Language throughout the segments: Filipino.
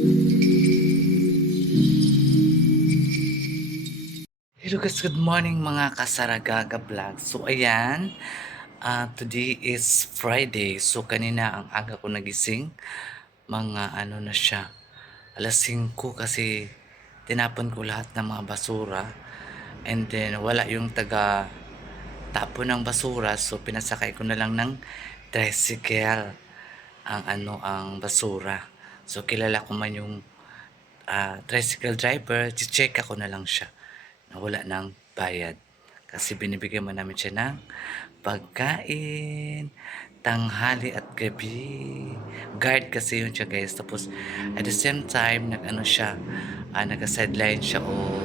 Hello guys, good morning mga kasaragaga vlog. So ayan, today is Friday. So kanina ang aga ko nagising. Mga ano na siya, alas 5 kasi tinapon ko lahat ng mga basura. And then wala yung taga tapon ng basura. So pinasakay ko na lang ng tricycle ang basura. So kilala ko man yung tricycle driver, check ako na lang siya na wala ng bayad. Kasi binibigyan mo namin siya ng pagkain, tanghali at gabi. Guard kasi yun siya guys. Tapos at the same time, nag-ano siya, nag-sideline siya o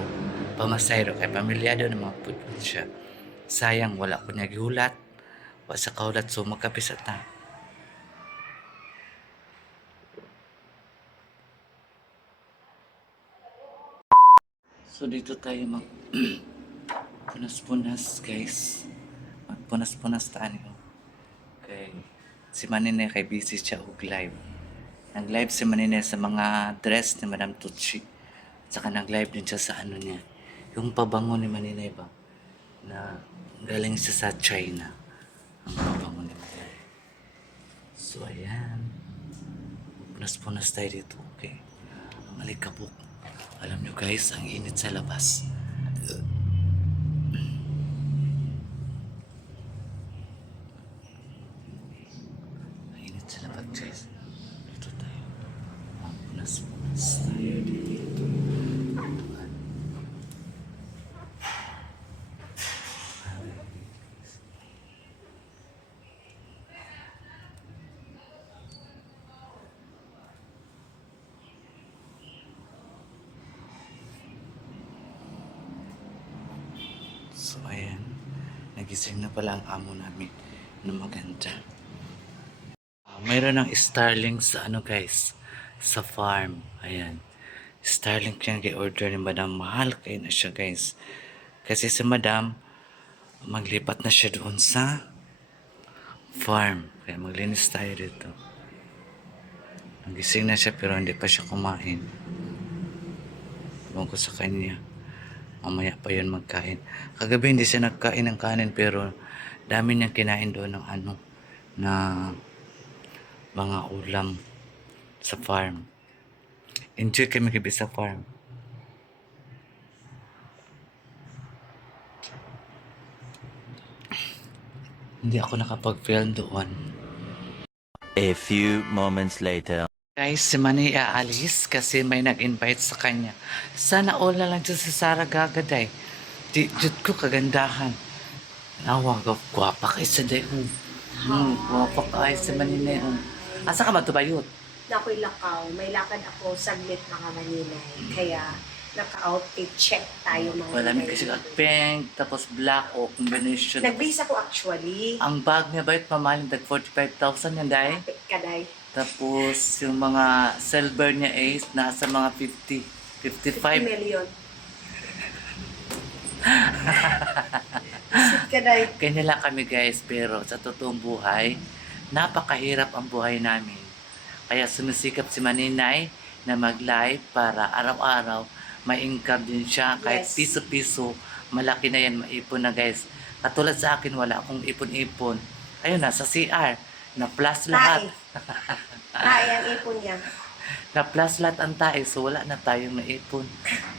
pamasayro kay pamilyado ng mga putput siya. Sayang, wala ko niya gihulat. Wala sa kaulat, so magkapisat na. So dito tayo mag punas-punas guys. Magpunas-punas tayo. Okay. Si Manine kay busy siya og live. Nag-live si Manine sa mga dress ni Madam Tucci. Saka nag-live din siya sa ano niya. Yung pabango ni Manine ba? Na galing siya sa China. Ang pabango ni Manine. So ayan. Punas-punas tayo dito. Okay. Ang alikabok. Alam nyo guys, ang init sa labas. Ang init sa labas guys. Dito tayo. Punas-punas tayo dito. So ayan, nagising na pala ang amo namin na maganda. Mayroon ng Starlink sa ano guys, sa farm. Ayan, Starlink yan kay order ni Madam. Mahal kayo na siya guys. Kasi si Madam, maglipat na siya doon sa farm. Kaya maglinis tayo dito. Nagising na siya pero hindi pa siya kumain. Ewan ko sa kanya. Mamaya pa yun magkain. Kagabi hindi siya nagkain ng kanin pero dami niyang kinain doon ng ano na mga ulam sa farm. Enjoy kami gabi sa farm. Hindi ako nakapag-film doon. A few moments later. Guys, si Manny aalis kasi may nag-invite sa kanya. Sana all na lang dyan sa Sara Gagaday. Di, Diyot ko kagandahan. Nawag, gwapa kayo sa day. Gwapa kayo sa Manny. Asa ka matubayot? Ako'y lakaw. May lakad ako saglit mga Manila. Kaya naka-outfit check tayo mga Wala may Manila. kasi pink, tapos black o combination. Nag-base ako actually. Ang bag niya ba ito mamahalin? Tag 45,000 yan dahil. Kapit ka dahil. Tapos yung mga silver niya is nasa mga 50, 50 55. million. Isip ka dahil. Kanya lang kami guys, pero sa totoong buhay, napakahirap ang buhay namin. Kaya sumisikap si Maninay na mag-live para araw-araw may income din siya. Kahit Yes. piso-piso, malaki na yan maipon na guys. Katulad sa akin, wala akong ipon-ipon. Ayun na, sa CR, na plus lahat. Tae ang ipon niya. Na plus lahat ang tae, so wala na tayong naipon.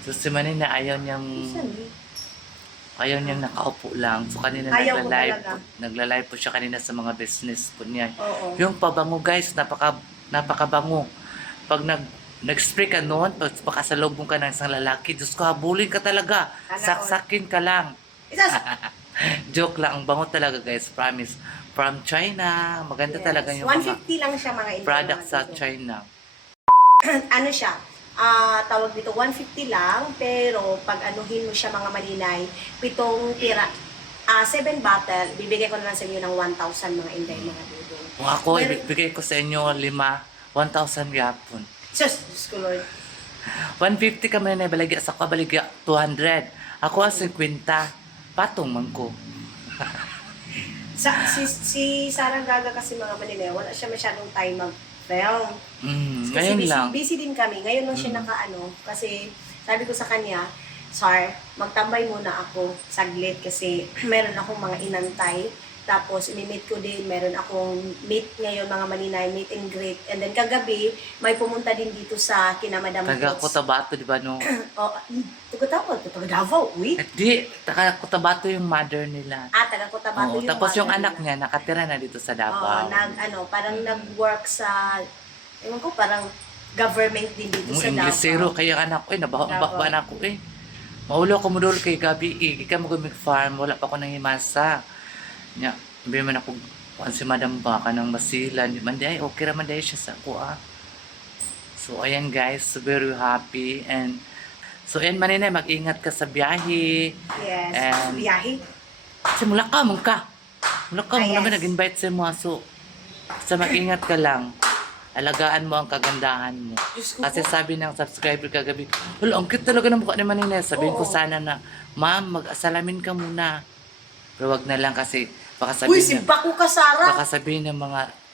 So si Manina ayaw niyang nakaupo lang. So kanina Ayaw mo nagla-live talaga. nagla-live po siya kanina sa mga business po niya. Oo. Yung pabango guys, napakabango. Pag nag-spray ka noon, pag pakasalubong ka ng isang lalaki, Diyos ko, habulin ka talaga. Ano? Saksakin ka lang. Isas. Joke lang, ang bango talaga guys, promise. From China, maganda talaga yung mga 150 lang siya mga Indian. product mga sa dito. China. Ano siya? Tawag dito 150 lang, pero pag anuhin mo siya mga Maninay, 7 tira, 7 bottle, bibigay ko na lang sa inyo ng 1,000 mga Inday mga dudong. Kung ako, ibigay ko sa inyo 1,000 yapon. Diyos ko Lord. 150 ka man na baligya sa ko, baligya 200. Ako ang 50. Patong man ko. Si Sarah Gaga kasi mga Maninay, wala siya masyadong time film. Kasi Ngayon busy, lang. busy din kami. Ngayon lang siya nakaano. Kasi sabi ko sa kanya, Sar, magtambay muna ako saglit kasi meron akong mga inantay. Tapos, ini-meet ko din, meron akong meet ngayon, mga maninay, meet and greet. And then, kagabi, may pumunta din dito sa kinamadam Taga Cotabato, di ba, no? Oh, taga-tawag, taga Davao, uy. Di, taga Cotabato yung mother nila. Taga Cotabato Oo, yung tapos yung mother anak nila. niya, nakatira na dito sa Oo, Davao. parang nag-work sa, ewan ko, parang government din dito Yung sa Inglesero, Davao. kaya anak ko, nabahak Davao. ba anak ko eh. Maulo ko mo doon kay Gabi, ika mo gumig farm, wala pa ko nang himasa. Nya, sabi man ako, kung si Madam ba ka ng masilan, di man di ay, okay raman dahil siya sa ako So, ayan guys, so very happy and so, ayan maninay, mag-ingat ka sa biyahe. Yes, And- biyahe. Kasi mula ka, mong ka. Mula ka, Ah, mong yes. namin nag-invite sa mo. So, mag-ingat ka lang. Alagaan mo ang kagandahan mo. Diyos ko Kasi po. sabi ng subscriber kagabi, wala, ang cute talaga ng mukha ni Manina. Sabihin ko Oo. sana na, ma'am, mag-asalamin ka muna. Pero wag na lang kasi baka Uy, sabihin, simpa ko ka, Sarah. baka sabihin ng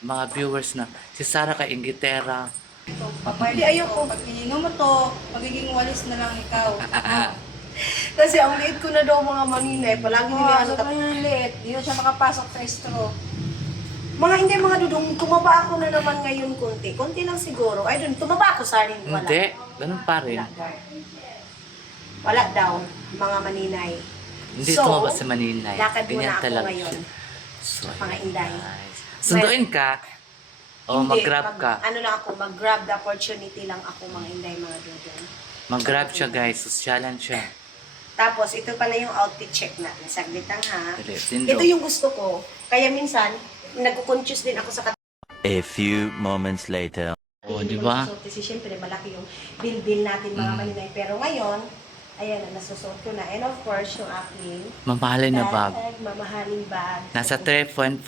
mga viewers na si Sarah kay Inglaterra. Hindi, ayoko. Pag ininom mo to, magiging walis na lang ikaw. Kasi ang liit ko na daw mga maninay. Palagi nila ano. Sobrang liit. Hindi na siya makapasok sa straw. Mga hindi, mga dudong, tumaba ako na naman ngayon konti. Konti lang siguro. Ay, dun, tumaba ako sa rin. Wala. Hindi, ganun pa rin. Wala daw. Wala daw, mga maninay. Hindi So, tumaba si Manila. lakad muna Ganyan ako talaga ngayon. siya. So, Mga ayan, inday. guys. Sunduin ka. O, Hindi, mag-grab ka. Ano lang ako, mag-grab the opportunity lang ako, mga inday, mga dudong. Mag-grab siya guys. Sosyalan siya. Tapos, ito pala yung outfit check natin. Saglit lang ha. Dali, sindo. Ito yung gusto ko. Kaya minsan, nagko-confuse din ako sa A few moments later. O, di ba? So, kasi syempre, malaki yung bill natin mga maninay. Pero ngayon, ayan na, nasusuot ko na. And of course, yung aking Mamahalin na bag. mamahaling bag. Nasa 3.5.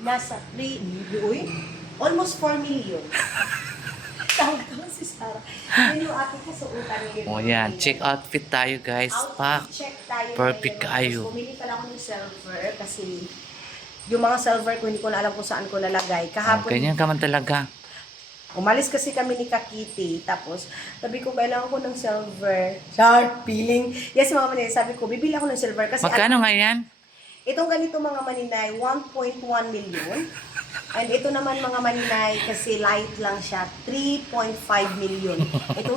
Nasa 3, uy, almost 4 million. Tawag ko si Sarah. Yun yung aking kasuotan ngayon. O yan, check outfit tayo guys. Pak. Outfit check tayo. Perfect ngayon. kayo. Tapos bumili pala ako ng silver kasi yung mga silver ko, hindi ko na alam kung saan ko nalagay. O, Kahapon, ganyan ka man talaga. umalis kasi kami ni Kakiti, tapos sabi ko, kailangan ko ng silver. Sharp feeling. Yes, mga maninay, sabi ko, bibili ako ng silver kasi Magkano nga yan? itong ganito mga maninay, 1.1 million. And ito naman mga maninay, kasi light lang siya, 3.5 million. Ito,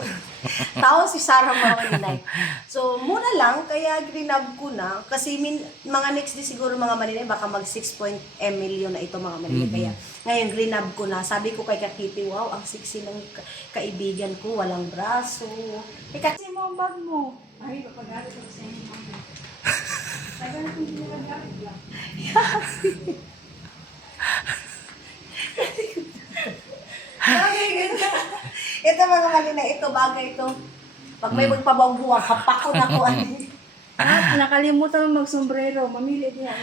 tao si Sarah mga maninay. So, mura lang, kaya grinab ko na. Kasi mga next day siguro mga maninay, baka mag 6 million na ito mga maninay. Kaya ngayon grinab ko na. Sabi ko kay Kakiti, wow, ang sexy ng kaibigan ko, walang braso. Kasi mo ang bag mo. Ay, papagamit ako sa inyo. Sabi na kung hindi nagagamit lang. Bagay ganda. Ito mga maninay, ito bagay ito. Pag may magpabawang-buwang, hapakon ako. Nakalimutan mo mag-sombrero. Mamili niya.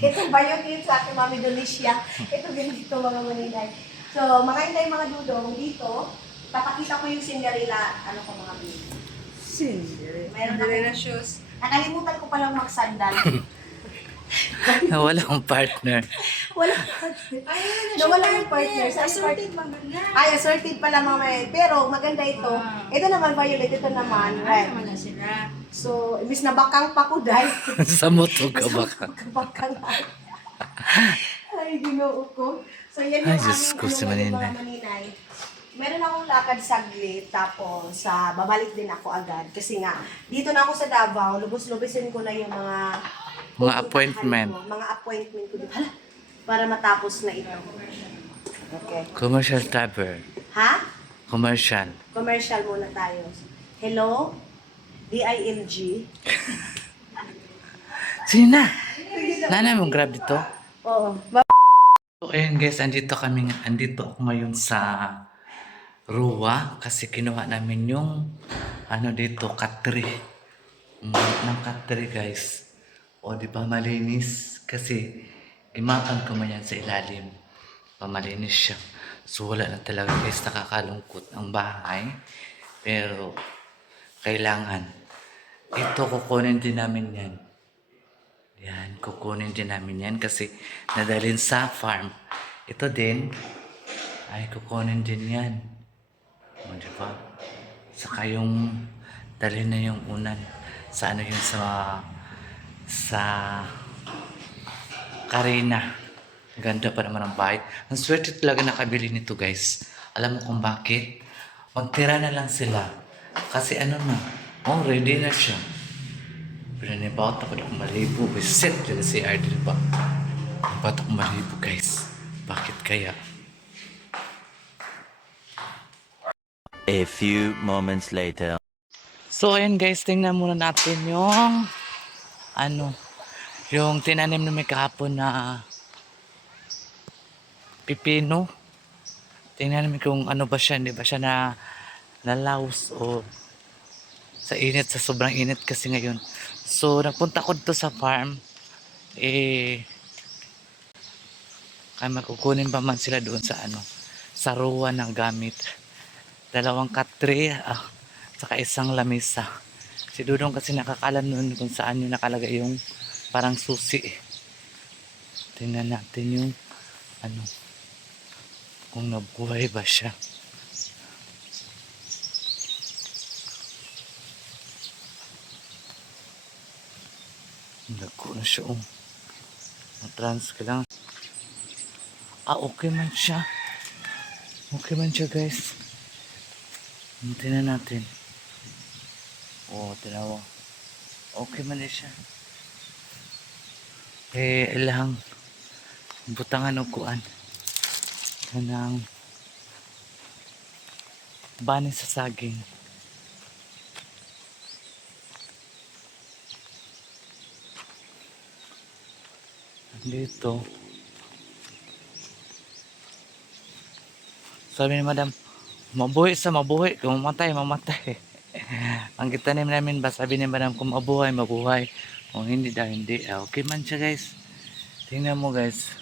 Ito ba yun sa aking Mami Delicia? Ito ganito mga maninay. So, mga inday, mga dudong, dito, papakita ko yung Cinderella, ano ko mga baby. Meron Cinderella ako. shoes. Nakalimutan ko palang magsandal. Wala akong partner. Wala. Ay, Nawala yung partner. Sa Assorted maganda. Ay, assorted pala mga maninay. Pero maganda ito. Wow. Ito naman violet, ito naman Ay, red. naman na sila. So, imbis na bakang pa ko dahil. Sa moto ka ba ka? Bakang ay, ginoo ko. So, yan yung Ay, Diyos ko, si ngayon, Maninay. mga maninay. Meron akong lakad saglit, tapos babalik din ako agad. Kasi nga, dito na ako sa Davao, lubos-lubisin ko na yung mga pupuntahan appointment. ko, mga appointment ko dito. Hala, para matapos na ito. Okay. Commercial tavern. Ha? Commercial. Commercial muna tayo. Hello? DILG? Sige na. Nanay mong grab dito. Oo. So, ayun guys, andito ako ngayon sa Ruwa kasi kinuha namin yung ano dito, katri. Ng katri guys. O di ba malinis? Kasi gimakan ko man yan sa ilalim. Pamalinis siya. So wala na talaga guys, nakakalungkot ang bahay. Pero kailangan. Ito kukunin din namin yan. Yan, kukunin din namin yan kasi nadalhin sa farm. Ito din, ay kukunin din yan. O, di ba? Saka yung dalhin na yung unan sa ano yun sa Karina. Ganda pa naman ang bahay. Ang swerte talaga nakabili nito guys. Alam mo kung bakit? Magtira na lang sila. Kasi ano na, oh ready na siya. Pinanibaut ako ng malibo. Set din si RD ba? Ba't ako malibo guys? Bakit kaya? A few moments later. So ayun guys, tingnan muna natin yung ano, yung tinanim na may kahapon na pipino. Tingnan namin kung ano ba siya, hindi ba siya na nalaos o sa init, sa sobrang init kasi ngayon. So nagpunta ko dito sa farm, eh, kaya makukunin pa man sila doon sa ano, sa ruwa ng gamit. Dalawang katre, saka isang lamisa. Si Dudong kasi nakakalam nun kung saan yung nakalagay yung parang susi. Tingnan natin yung ano, kung nabuhay ba siya. Naku na siya, oh. Trans ka lang. Okay man siya. Okay man siya guys. Tingnan natin. Tinawa. Okay man din siya. Ilang butangan o kuan. Kanang bani sa saging. Dito. Sabi ni madam, mabuhay sa mabuhay. Kung mamatay, mamatay. Ang kitanim namin ba, sabi ni madam, kung mabuhay, mabuhay. Kung hindi daw, hindi. Okay man siya guys. Tingnan mo guys.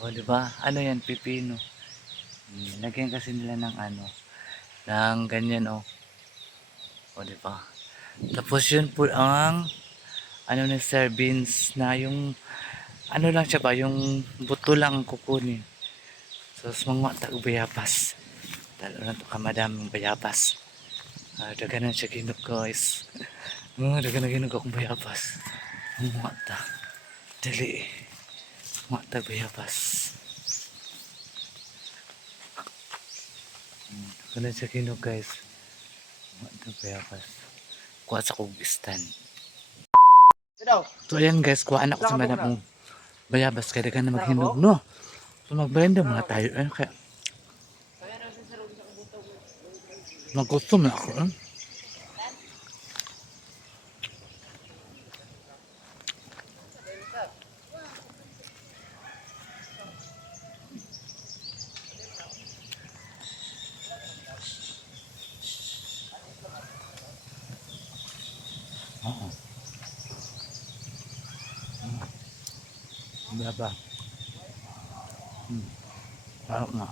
Diba? Ano yan? Pipino. Lagyan kasi nila ng ano, ng ganyan diba? Tapos yun po ang ano ni Sir Beans na yung ano lang siya ba, yung buto lang ang kukunin. So, mga tag bayabas. Talo na to ka madam yung bayabas. Daga na siya ginog guys. Daga na ginog akong bayabas. Mga ta. Dali. Mga tag bayabas. Daga na siya ginog guys. Mga tag bayabas. Kuha sa kong istan. So ayan guys, kuha anak ko sa madam mong bayabas kaya daga na maghinog no. So magbayanda muna tayo. Kaya nagutom na ako. Oo. Ba? Parang nga.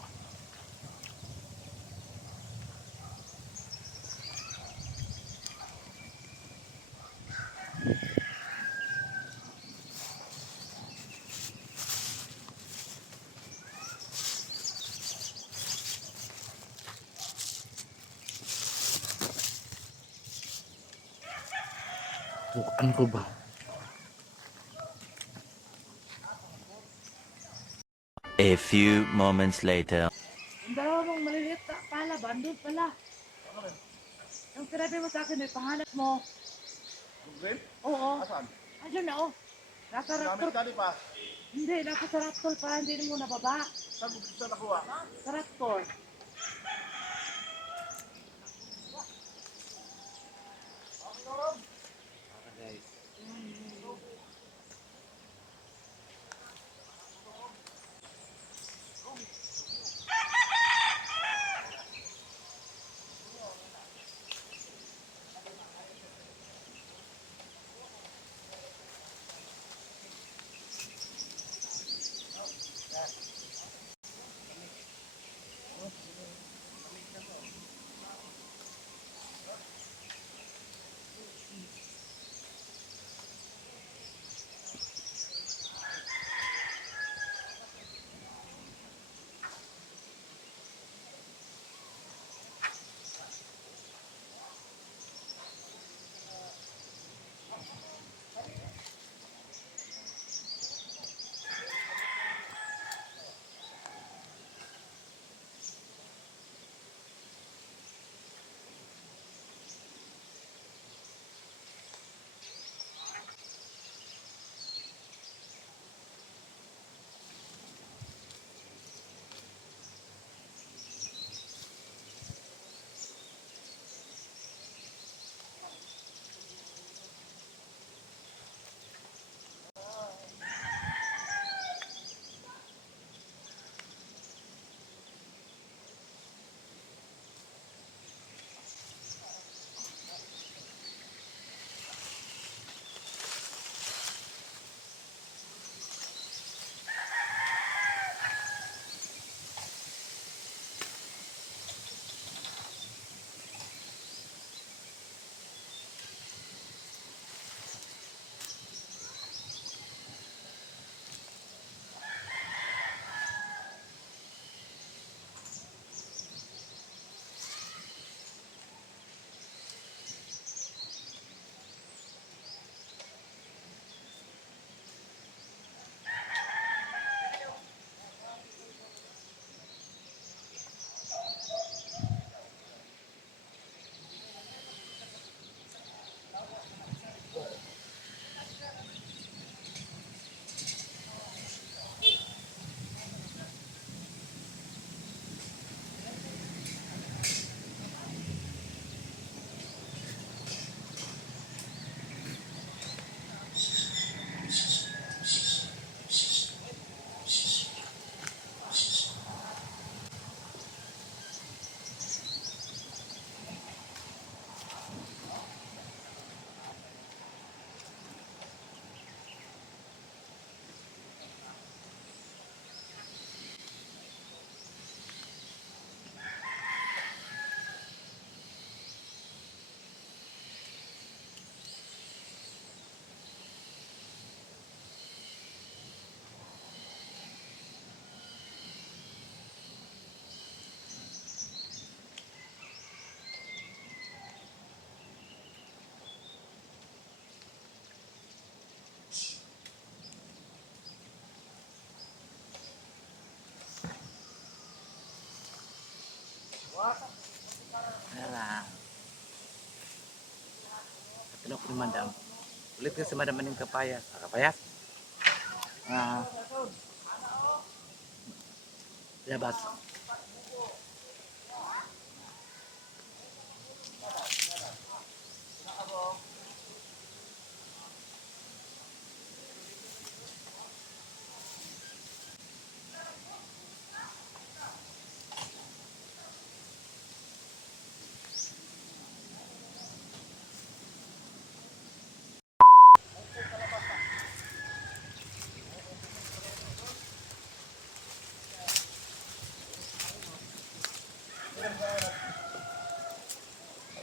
Ano ko ba? A few moments later. Ang dalawa mong maliliit na pala, bandod pala. Yung sinabi mo sa akin, may panganap mo. Green? Oo. Asan? Ayun na, Nasa Gamit raptor. ka pa. Hindi, nasa sa raptor pa, hindi mo nababa. Saan mo gusto nakuha? Sa raptor. Tara. Katinok ni madam. Ulit ka si madam maning kapayas. Kapayas? Labas.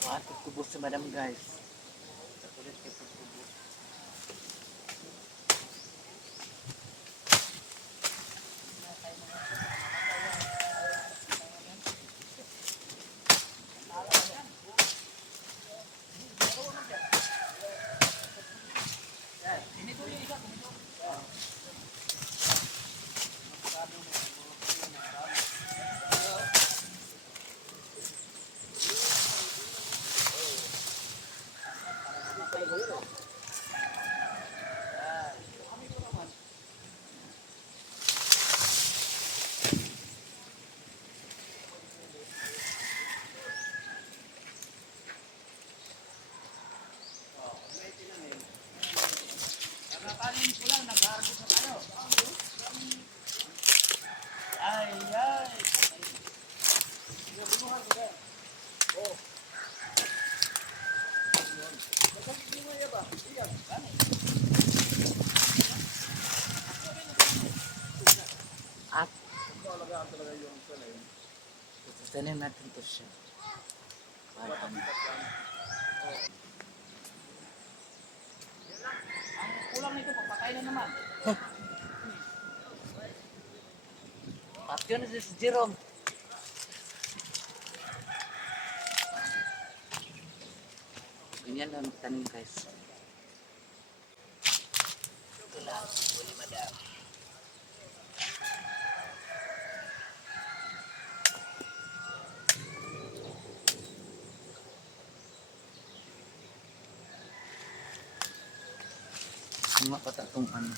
Wah, tugtubos si madam guys. Ulit ka tugtubos. At tanim natin to siya. Para ano. Kulang nito, papatay na naman. At yun si Jerome. Ganyan lang magtanim guys. Ito lang, huli madam. Mga patatong ano.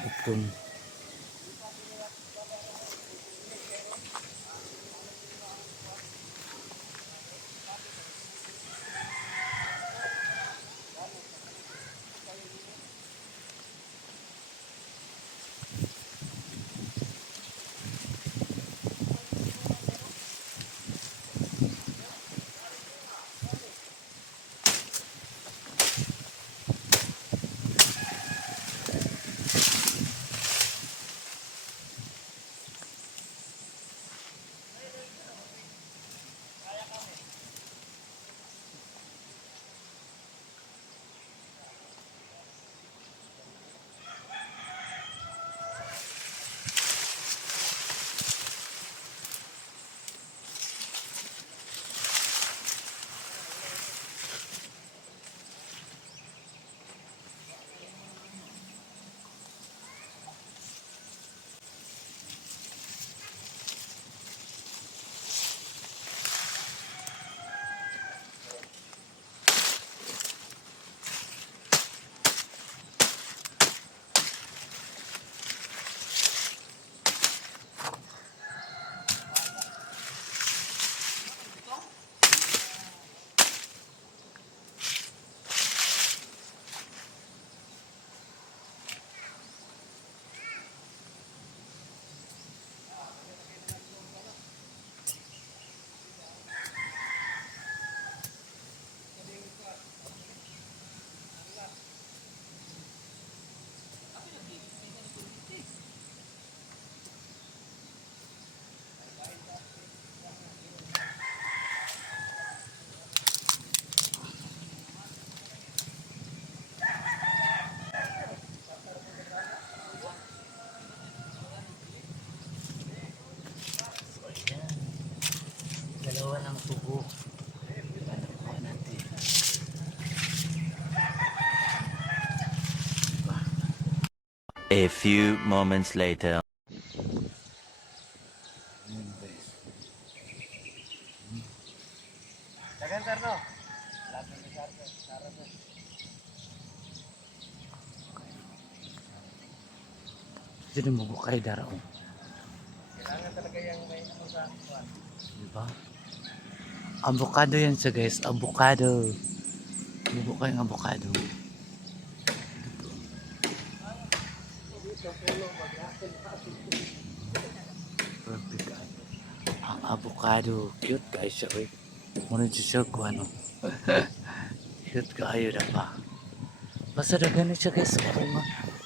Itong dalawa ng tubo. Ano natin? A few moments later. Ayun, guys. Jadi mo bukay daraw. Kailangan talaga yung may ano sa kuwan. Diba? Avocado yan siya guys. Avocado. Bubukay ng avocado. Perfect. Ang avocado. Cute guys siya. Uy. Muna siya ko ano. Cute kaayo na pa. Basta dagan na siya guys.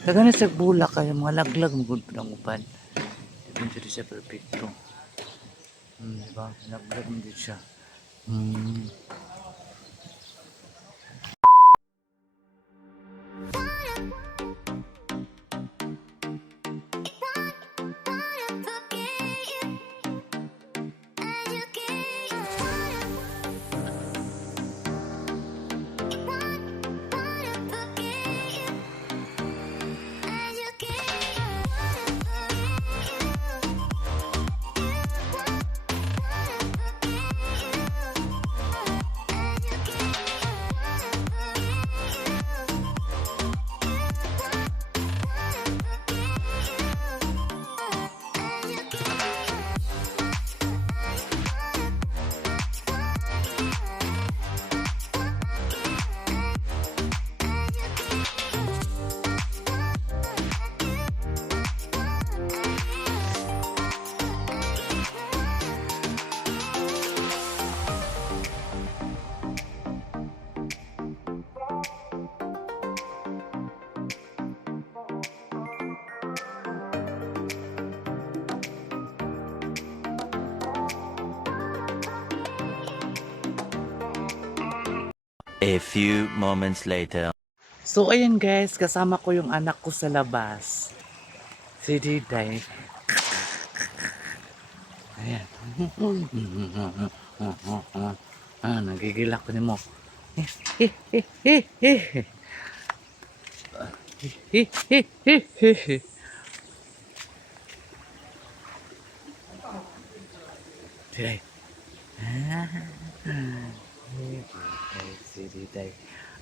Dagan na siya bulak kaya mga laglag magod pa ng uban. Dito siya siya perfecto. Diba? Laglag mo din siya. A few moments later. So ayan guys, kasama ko yung anak ko sa labas. Si Diday. Ayan. Nagigilak ko ni mo. Diday. Si Diday.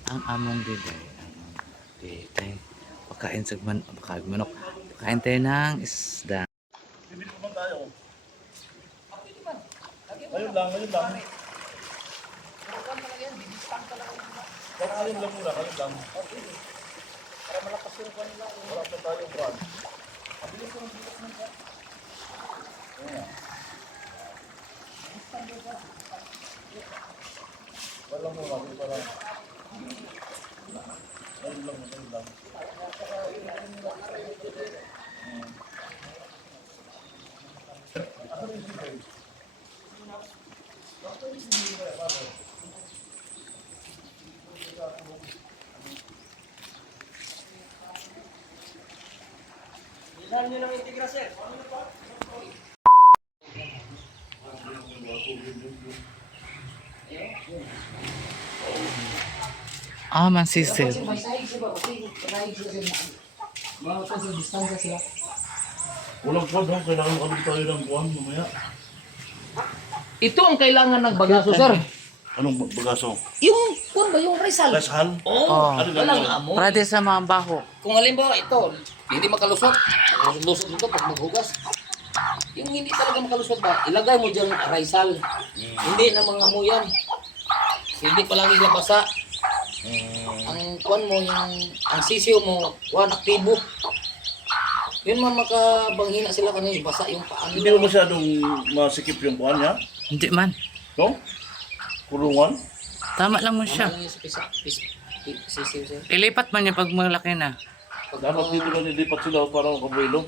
Ang among Diday. Diday. Pagkain sa manok. Pagkain tayo ng isda. Bibili ko man tayo. Ngayon lang, ngayon lang. Ngayon lang muna, ngayon lang. Para malakas yung kwan lang. Wala pa tayong kwan. Wala mo lang, para. Ngayon lang, ngayon lang. Ah, man sister. Walang kwan, no? Kailangan makabili tayo ng kwan mamaya. Ito ang kailangan ng bagaso, sir. Anong bagaso? Yung, kung ba, yung Rizal. Lasal? Oh. Ano Walang gano'n? amo. Para sa mga baho. Kung halimbawa ito, hindi makalusot. Lusot ito pag maghugas. Yung hindi talaga makalusot ba, ilagay mo dyan Rizal. Hindi na mga amo yan. Hindi palagi sila basa. Ang kuan mo, ang sisiyo mo, kuan, aktibo. Yun man makabanghina sila kanina, basa yung paan Hindi mo masyadong masikip yung kwan niya? Hindi man. No? Kulungan? Tama lang mo siya. Tama lang yung sisiyo, sir. Ilipat man niya pag malaki na. Pag, Dapat dito na nilipat sila para makabuelo.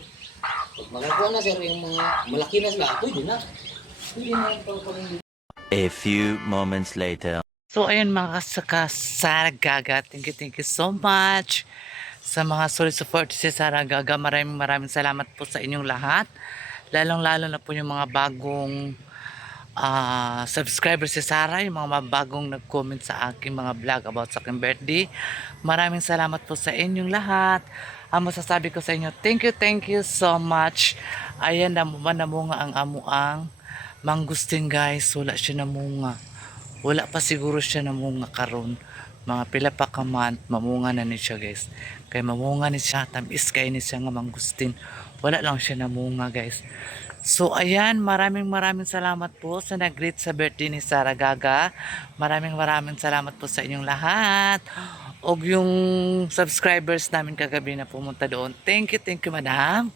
pag makakuha na, sir, yung mga malaki na sila, pwede na. Pwede na yung pagpapalingin. A few moments later. So ayun mga kasaragaga, thank you so much sa mga solid support si Saragaga. Maraming salamat po sa inyong lahat. Lalong-lalo na po yung mga bagong subscribers si Sarah, yung mga bagong nag-comment sa aking mga vlog about sa aking birthday. Maraming salamat po sa inyong lahat. Ang masasabi ko sa inyo, thank you so much. Ayan, namunga ang amuang mangustin guys. Wala siya namunga. wala pa siguro siya namunga karon. Mga pila pa ka month, mamunga na ni siya guys. Kay mamunga ni siya, tamis kay ni siya nga mangustin. Wala lang siya namunga guys. So ayan, maraming salamat po sa nag-greet sa birthday ni Sarah Gaga. Maraming salamat po sa inyong lahat. O yung subscribers namin kagabi na pumunta doon. Thank you madam.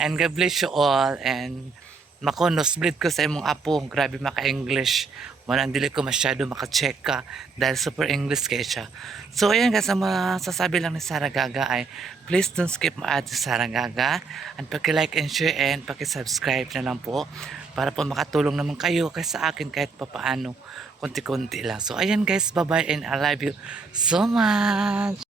And God bless you all. And mako, nosebleed ko sa imong apo. Grabe maka-English. Walang dili ko masyado maka-check ka. Dahil super English kay siya. So ayan guys, ang masasabi lang ni Sarah Gaga ay please don't skip my ad si Sarah Gaga. And paki-like and share and paki-subscribe na lang po. Para po makatulong naman kayo kay sa akin kahit papaano. Kunti-kunti lang. So ayan guys, bye-bye and I love you so much.